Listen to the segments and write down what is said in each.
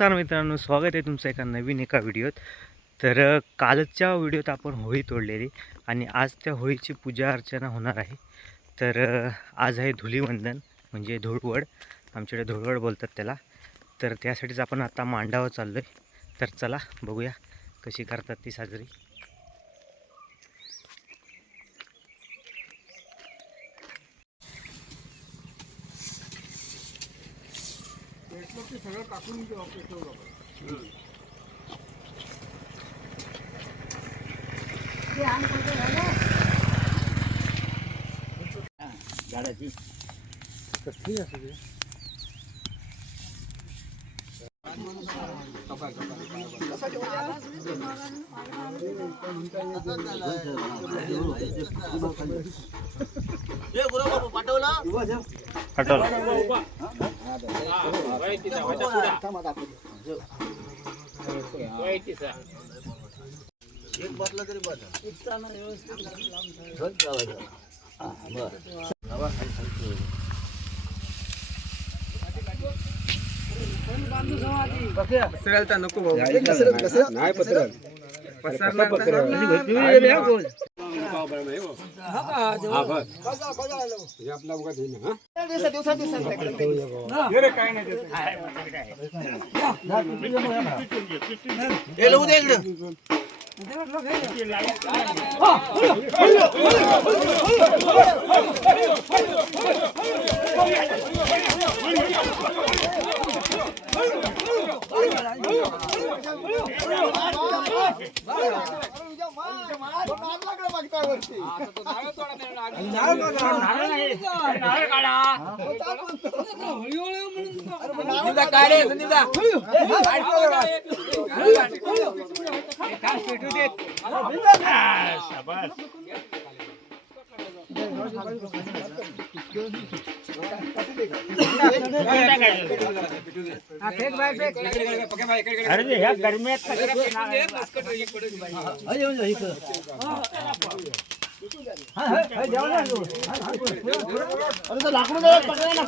नमस्कार मित्रांनो स्वागत आहे तुमचं एका नवीन एका व्हिडिओत. तर कालच्या व्हिडिओत आपण होळी तोडलेली आणि आज त्या होळीची पूजा अर्चना होणार आहे. तर आज आहे धुलीवंदन म्हणजे धुळवड. आमच्याकडे धुळवड बोलतात त्याला. तर त्यासाठीच आपण आता मांडावर चाललो आहे तर चला बघूया कशी करतात ती साजरी. झाडाची एक बाटला तरी बघा ठीक आहे नको भाऊ नाही पसरल. आपला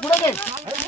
उगा देईन हा अरे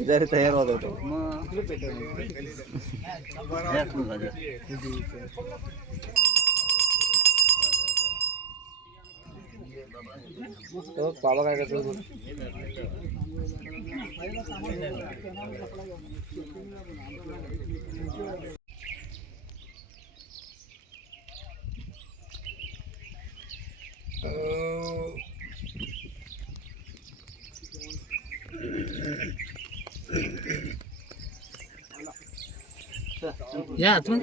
इकडे तयार होत होतो बाबा काय करतो? या आतून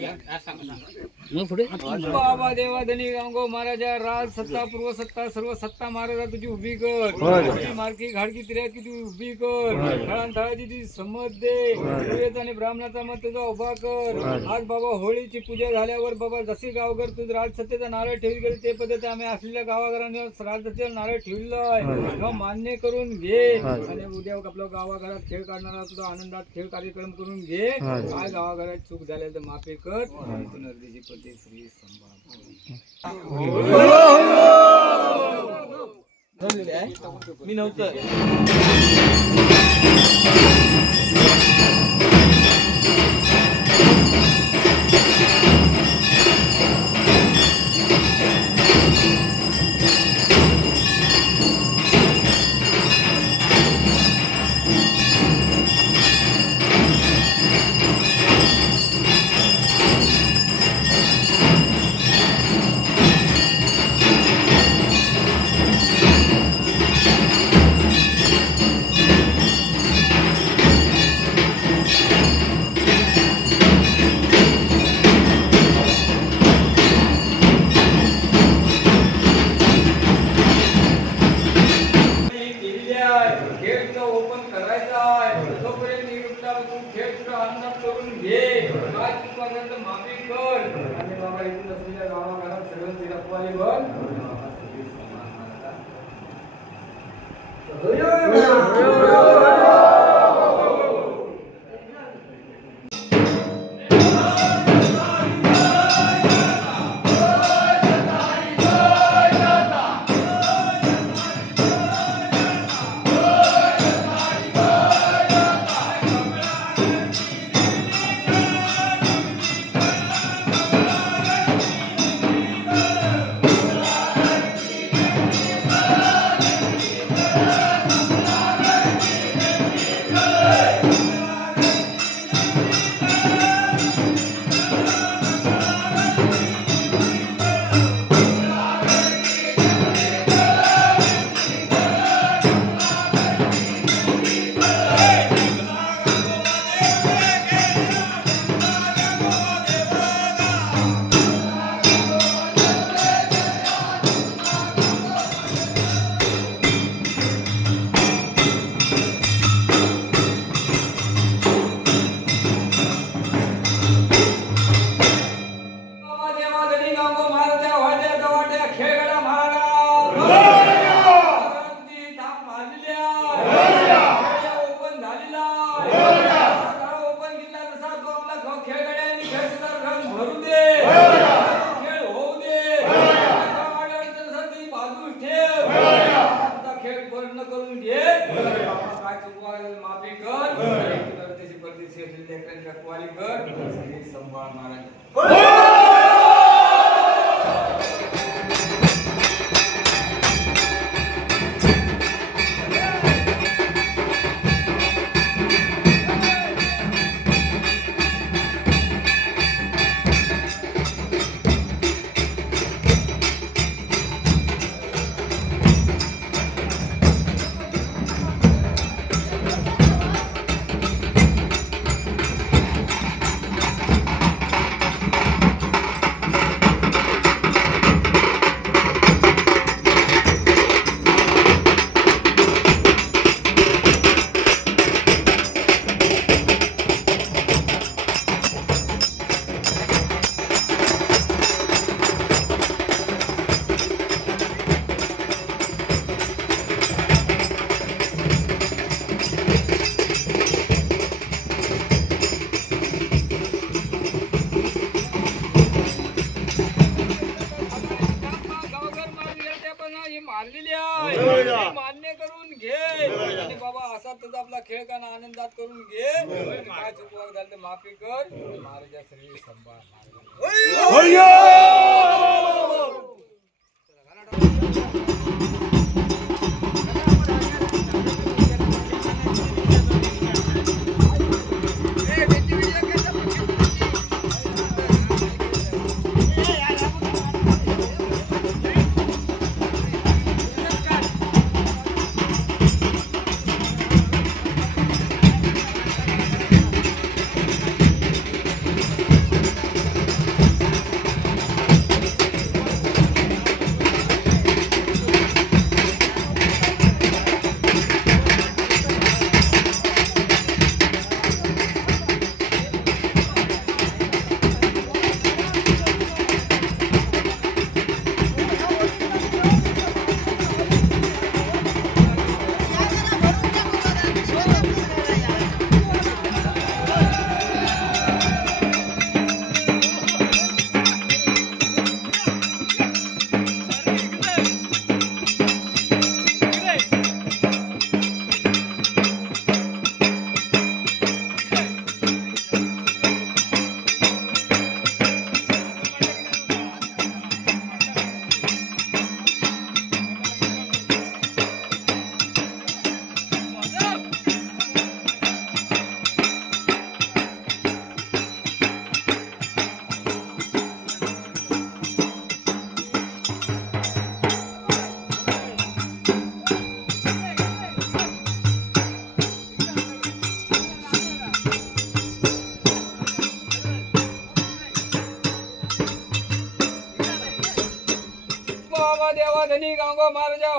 बाबा देवा धनी गांगो महाराजा राज सत्ता पूर्व सत्ता सर्व सत्ता महाराजा तुझी उभी कर. तुझी मार्की घाडकी तिऱ्या की तू उभी कर. फळांथळाची ती समज दे. सूर्याचा आणि ब्राह्मणाचा मत तुझा उभा कर. आज बाबा होळीची पूजा झाल्यावर बाबा जसे गावकर तुझ राजसत्तेचा नारळ ठेवी गेले ते पद्धती आम्ही असलेल्या गावाघरांनी राजसत्तेचा नारळ ठेवलेला आहे मग मान्य करून घे. आणि उद्या आपल्या गावाघरात खेळ काढणारा तुझा आनंदात खेळ कार्यक्रम करून घे. काय गावाघरात चूक झाल्या तर माफी कर. पुनर्देशी पदे श्री संभाळ मी नव्हतं. Talibun. Huyo! Huyo! संवाद माफी कर. परदेशी परदेशी असलेल्या संवाद महाराज काय चूक झालं ते माफी कर महाराजा श्री संभाळ ए, बेटी, बेटी, बेटी, बेटी. ए, यार, आपण-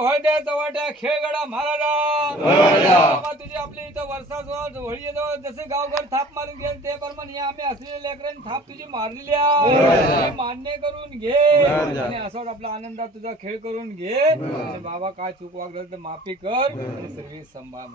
हळद्या चव्हाट्या खेळगडा महाराजा. बाबा तुझी आपली इथं वर्षाच होळी येतो जसे गावघर थाप मारून गेले ते प्रमाणे आम्ही असलेले लेकरांनी थाप तुझी मारलेली आहे. हे मान्य करून घे. आणि असं आपला आनंदात तुझा खेळ करून घे. आणि बाबा काय चूक वागलं तर माफी कर. आणि सर्व संभाळ